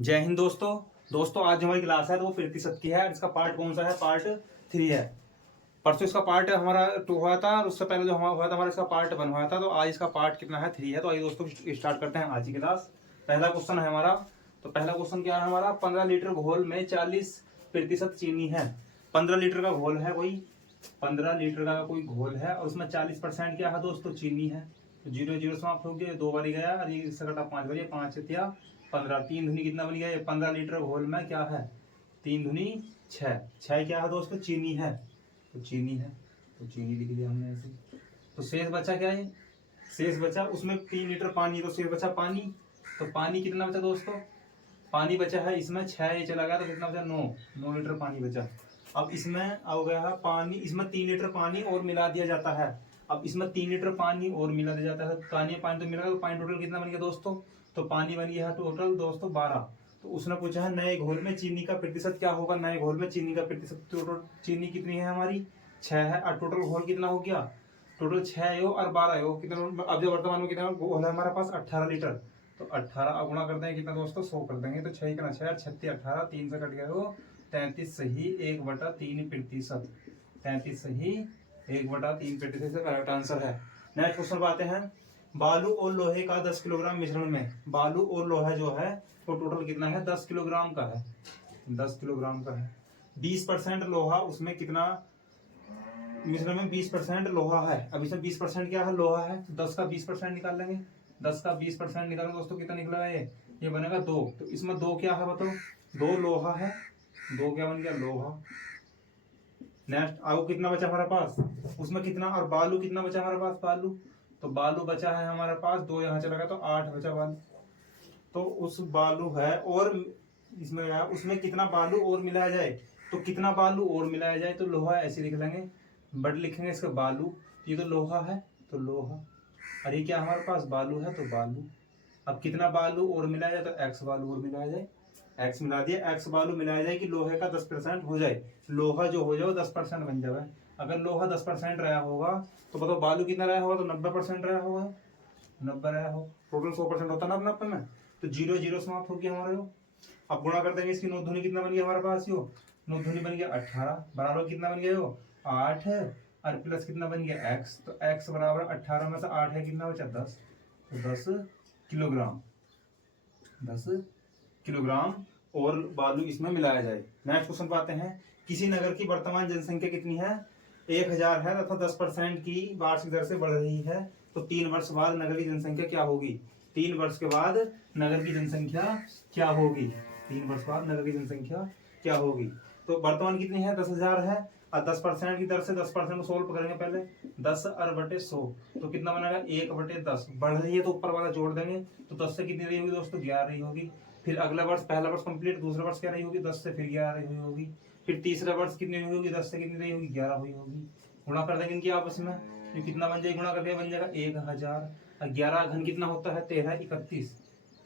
जय हिंद दोस्तों आज हमारी क्लास है तो वो प्रतिशत की है। इसका पार्ट कौन सा है? पार्ट 3 है। परसों इसका पार्ट हमारा 2 हुआ था और उससे पहले जो हमारा हुआ था हमारा इसका पार्ट 1 हुआ था। तो आज इसका पार्ट कितना है? 3 है। तो आइए दोस्तों स्टार्ट करते हैं आज की क्लास। पहला क्वेश्चन है हमारा। तो पहला क्वेश्चन क्या है हमारा? 15 लीटर घोल में 40% चीनी है। 15 लीटर का घोल है कोई, 15 लीटर का कोई घोल है और उसमें 40% क्या है दोस्तों? चीनी है। तो 0 0 समाप्त हो गया, 2 बारी गया और ये इससे कटा 5 बारी, 5 या 15, 3 दूनी कितना बन गया? ये 15 लीटर घोल में क्या है? 3 दूनी 6, 6 क्या है दोस्तों? चीनी है। तो चीनी है, तो चीनी लिख दिया हमने ऐसे। तो शेष बचा क्या है? शेष बचा उसमें 3 लीटर पानी, तो शेष बचा पानी। तो पानी कितना बचा दोस्तों? पानी बचा है इसमें 6, ये चला गया तो कितना बचा? 9 लीटर पानी बचा। अब इसमें आ गया है पानी, इसमें 3 लीटर पानी और मिला दिया जाता है। अब इसमें 3 लीटर पानी और मिला दिया जाता है, पानी पानी तो मिला, तो पानी टोटल कितना बन गया दोस्तों? तो पानी बन गया है टोटल दोस्तों 12। तो उसने पूछा है नए घोल में चीनी का प्रतिशत क्या होगा? नए घोल में चीनी का प्रतिशत, टोटल चीनी कितनी है हमारी? 6 है। और टोटल घोल कितना हो गया? टोटल 6 हो और 12 हो, कितना? अब जो वर्तमान में कितना घोल है हमारे पास? 18 लीटर। तो 18 गुणा कर देंगे कितना दोस्तों? 100 कर देंगे। तो 6 का 6, 36, 18, 3 से कट गया वो 33 सही 1/3%। 33 सही 1/3% से करेक्ट आंसर है। नेक्स्ट क्वेश्चन पर आते हैं। बालू और लोहे का 10 किलोग्राम मिश्रण में, बालू और लोहा जो है वो टोटल कितना है? 10 किलोग्राम का है। 10 किलोग्राम का है। 20% लोहा, उसमें कितना मिश्रण में? 20% लोहा है। अब इसमें 20% क्या है? लोहा है। तो 10 का 20% निकाल लेंगे। 10 का 20% निकालेंगे दोस्तों, कितना निकला है? ये बनेगा 2। तो इसमें 2 क्या है बताओ? 2 लोहा है। 2 क्या बन गया? लोहा। नेक्स्ट आओ, कितना बचा हमारे पास? उसमें कितना? और बालू कितना बचा हमारे पास? बालू, तो बालू बचा है हमारे पास 2, यहाँ चला गया तो 8 बचा बालू। तो उस बालू है और इसमें है, उसमें कितना बालू और मिलाया जाए? तो कितना बालू और मिलाया जाए? तो लोहा ऐसे लिख लेंगे, बट लिखेंगे इसका बालू। ये तो लोहा है तो लोहा, और ये क्या हमारे पास? बालू है तो बालू। अब कितना बालू और मिलाया जाए? तो एक्स बालू और मिलाया जाए। एक्स मिला दिया, एक्स बालू मिलाया जाए कि लोहे का 10% हो जाए। लोहा जो हो जाए 10% बन जाए। अगर लोहा 10% रहा होगा तो बताओ बालू कितना रहा होगा? तो 90% रहा होगा। 90 रहा हो, टोटल 100% होता ना अपना अपन में। तो 0 0 समाप्त हो गया हमारे को। अब गुणा कर देंगे इसकी, 9 दूनी कितना बन गया हमारे पास? यो 9 दूनी बन गया 18, बराबर कितना बन गया? यो 8 है और प्लस कितना बन गया? एक्स। तो एक्स बराबर 18 में से 8 है, कितना बचा? 10। तो 10 किलोग्राम, 10 किलोग्राम और बालू इसमें मिलाया जाए। नेक्स्ट क्वेश्चन पे आते हैं। किसी नगर की वर्तमान जनसंख्या कितनी है? 1000 है तथा 10% की वार्षिक दर से बढ़ रही है। तो 3 वर्ष बाद नगर की जनसंख्या क्या होगी? 3 वर्ष के बाद नगर की जनसंख्या क्या होगी? 3 वर्ष बाद नगर की जनसंख्या क्या होगी? तो वर्तमान कितनी है? 10,000 है और 10% की दर से 10% सोल्व करेंगे पहले। 10 अर बटे 100, तो कितना बनेगा? 1/10। बढ़ रही है तो ऊपर वाला जोड़ देंगे। तो 10 से कितनी रही होगी दोस्तों? 11 रही होगी। फिर अगला वर्ष, पहला वर्ष कंप्लीट, दूसरा वर्ष क्या रही होगी? 10 से फिर 11 रही होगी। फिर तीसरा वर्ष कितनी हुई होगी? 10 से कितनी रही होगी? 11 हुई होगी। गुणा कर देंगे इनकी आपस में, ये कितना बन जाएगा? गुणा करके बन जाएगा 1000। 11 घन कितना होता है? 13 31,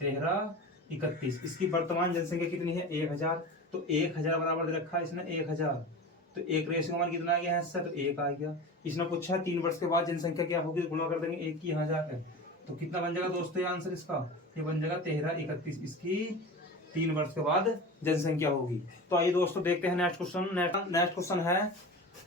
13 31। इसकी वर्तमान जनसंख्या कितनी है? 1000। तो 1000 बराबर दे रखा है इसने 1000। तो एक रेशियो मान कितना आ गया है इससे? तो 1 आ गया। इसने पूछा 3 वर्ष के बाद जनसंख्या क्या होगी? गुणा कर देंगे 1 की यहाँ जाकर। तो कितना बन जाएगा दोस्तों ये आंसर इसका? ये बन जाएगा 13 31। इसकी 3 वर्ष के बाद जनसंख्या होगी। तो आइए दोस्तों देखते हैं नेक्स्ट क्वेश्चन। नेक्स्ट क्वेश्चन है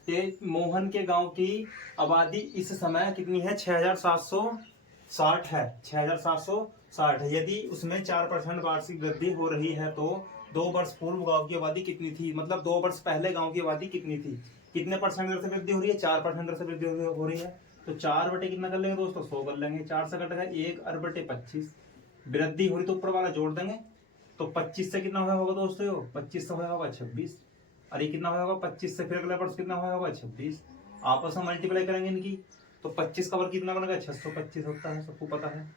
कि मोहन के गांव की आबादी इस समय कितनी है? 6760 है। 6760 है। यदि उसमें 4% वार्षिक वृद्धि हो रही है तो 2 वर्ष पूर्व गांव की आबादी कितनी थी? मतलब 2 वर्ष पहले गांव की आबादी कितनी थी? कितने परसेंट दर से वृद्धि हो रही है? 4% दर से वृद्धि हो रही है। तो 4 बटे कितना कर लेंगे दोस्तों? 100 कर लेंगे। 4 से कटेगा 1 अर बटे 25। वृद्धि हो रही तो ऊपर वाला जोड़ देंगे। तो 25 से कितना हुआ होगा दोस्तों? 25 से हुआ होगा 26। और ये कितना हुआ होगा? 25 से फिर अगला वर्ष कितना हुआ होगा? 26। आपस में मल्टीप्लाई करेंगे इनकी। तो 25 का वर्ग कितना बनेगा? 625 होता है, सबको पता है।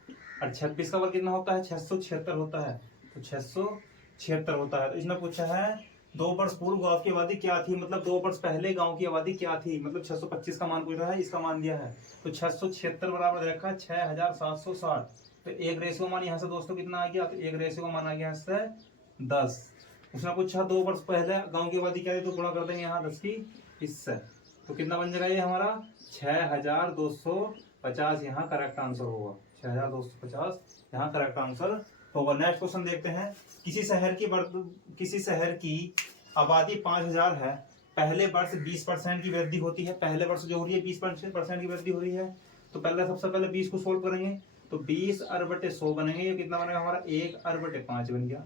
और 26 का वर्ग कितना होता है? 676 होता है। तो 676 होता है। तो इसने पूछा है 2 वर्ष पूर्व गांव की आबादी क्या थी? मतलब 2 वर्ष पहले गांव की आबादी क्या थी? मतलब 625 का मान पूछ रहा है, इसका मान दिया है। तो 676 बराबर रखा है 6760। तो एक रेशियो मान यहाँ से दोस्तों कितना आ गया? तो एक रेशियो का मान आ गया यहाँ से 10। उसने पूछा 2 वर्ष पहले गांव की आबादी क्या थी? तो गुणा कर देंगे यहाँ 10 की इससे। तो कितना बन जाएगा ये हमारा? 6250 यहाँ करेक्ट आंसर होगा। 6250 यहाँ करेक्ट आंसर होगा। नेक्स्ट क्वेश्चन देखते हैं। किसी शहर की आबादी 5000 है, पहले वर्ष 20% की वृद्धि होती है। पहले वर्ष जो हो रही है 20% की वृद्धि हो रही है। तो पहले सबसे पहले 20 को सोल्व करेंगे तो 20 अर बटे 100 बनेंगे। ये कितना बनेगा हमारा 1 अर बटे 5 बन गया।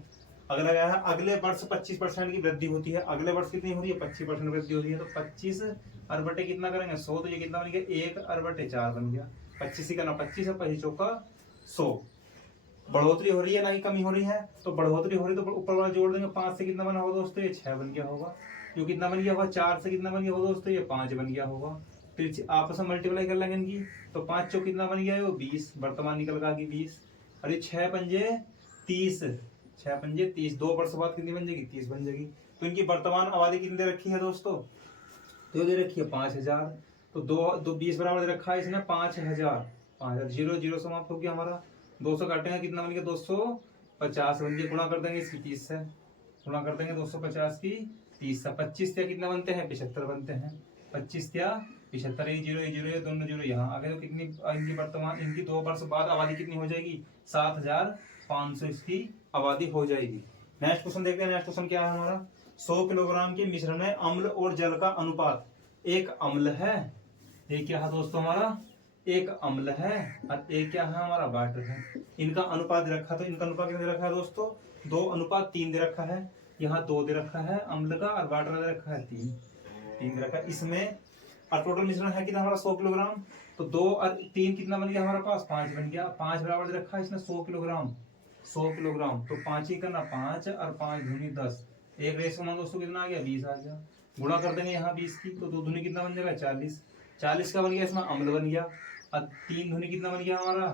अगला क्या है, अगले वर्ष 25% की वृद्धि होती है। अगले वर्ष कितनी हो रही है 25% वृद्धि हो रही है। तो 25 अर बटे कितना करेंगे 100, तो ये कितना बन गया 1 अर बटे 4 बन गया। 25 ही करना, 25 और 25 चौका 100। बढ़ोतरी हो रही है ना ही कमी हो रही है। तो बढ़ोतरी हो रही है तो ऊपर वाला जोड़ देंगे। 5 से कितना बना होगा दोस्तों, ये 6 बन गया होगा। जो कितना बन गया होगा 4 से कितना बन गया होगा दोस्तों, ये 5 बन गया होगा। फिर आपस में मल्टीप्लाई कर लेंगे इनकी। तो 5 चौक कितना बन गया है वो 20, वर्तमान निकल का 20। अरे 6 पंजे 30, 6 पंजे 30, 2 वर्ष बाद कितनी बन जाएगी 30 बन जाएगी। तो इनकी वर्तमान आबादी कितनी दे रखी है दोस्तों, तो दे रखी है 5000। तो 20 बराबर दे रखा है इसने 5000। 5000 0 0 समाप्त हो गया हमारा। 200 काटेंगे कितना बन गया 250 बन गया। गुणा कर देंगे इसकी 30 से, गुणा कर देंगे 250 की 30 से। 25 या कितना बनते हैं 75 बनते हैं। 25 या 75, ये 0 ये 0 ये दोनों 0 यहाँ आ गए। तो कितनी इनकी वर्तमान इनकी 2 वर्ष बाद आबादी कितनी हो जाएगी 7500 इसकी आबादी हो जाएगी। नेक्स्ट क्वेश्चन देखते हैं। नेक्स्ट क्वेश्चन क्या है हमारा, 100 किलोग्राम के मिश्रण में अम्ल और जल का अनुपात। एक अम्ल है, एक क्या है दोस्तों हमारा, एक अम्ल है और एक क्या है हमारा वाटर है। इनका अनुपात दे रखा, तो इनका अनुपात कितना दे रखा है दोस्तों 2:3 दे रखा है। यहाँ 2 दे रखा है अम्ल का और वाटर दे रखा है 3 दे रखा है इसमें। और टोटल मिश्रण है कितना हमारा 100 किलोग्राम। तो 2 और 3 कितना बन गया हमारे पास 5 बन गया। 5 बराबर दे रखा है इसने 100 किलोग्राम। 100 किलोग्राम तो 5 ही करना 5 और 5 दूनी 10। एक रेस मान दोस्तों कितना आ गया 20 आ गया। गुणा कर देंगे यहाँ 20 की, तो 2 दूनी कितना बन जाएगा 40। 40 का बन गया इसमें अम्ल बन गया। और 3 दूनी कितना बन गया हमारा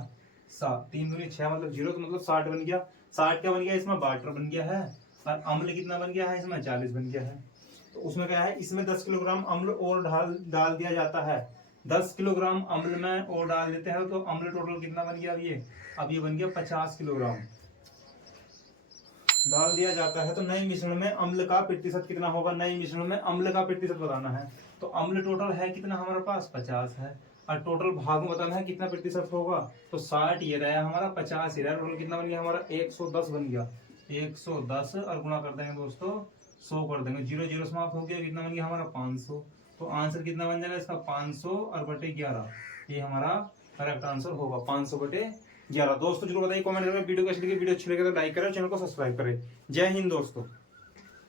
7, 3 दूनी 6 मतलब 0, तो मतलब 60 बन गया। 60 का बन गया इसमें वाटर बन गया है। और अम्ल कितना बन गया है इसमें 40 बन गया है। तो उसमें क्या है, इसमें 10 किलोग्राम अम्ल और डाल दिया जाता है। 10 किलोग्राम अम्ल में और डाल देते हैं तो अम्ल टोटल कितना बन गया अब ये बन गया 50 किलोग्राम डाल दिया जाता है। तो नए मिश्रण में अम्ल का प्रतिशत कितना होगा, नए मिश्रण में अम्ल का प्रतिशत बताना है। तो अम्ल टोटल है कितना हमारे पास 50 है और टोटल भाग में बताना है कितना प्रतिशत होगा। तो 60 ये रहा हमारा, 50 ये रहा, टोटल कितना बन गया हमारा 110 बन गया। 110 और गुणा कर देंगे दोस्तों 100 कर देंगे। 0 0 समाप्त हो गया, कितना बन गया हमारा 500। तो आंसर कितना बन जाएगा इसका 500 और बटे 11। ये हमारा करेक्ट आंसर होगा 500 बटे 11। दोस्तों जरूर बताइए कमेंट करके वीडियो कैसी लगी। वीडियो अच्छी लगे तो लाइक करें, चैनल को सब्सक्राइब करें। जय हिंद दोस्तों।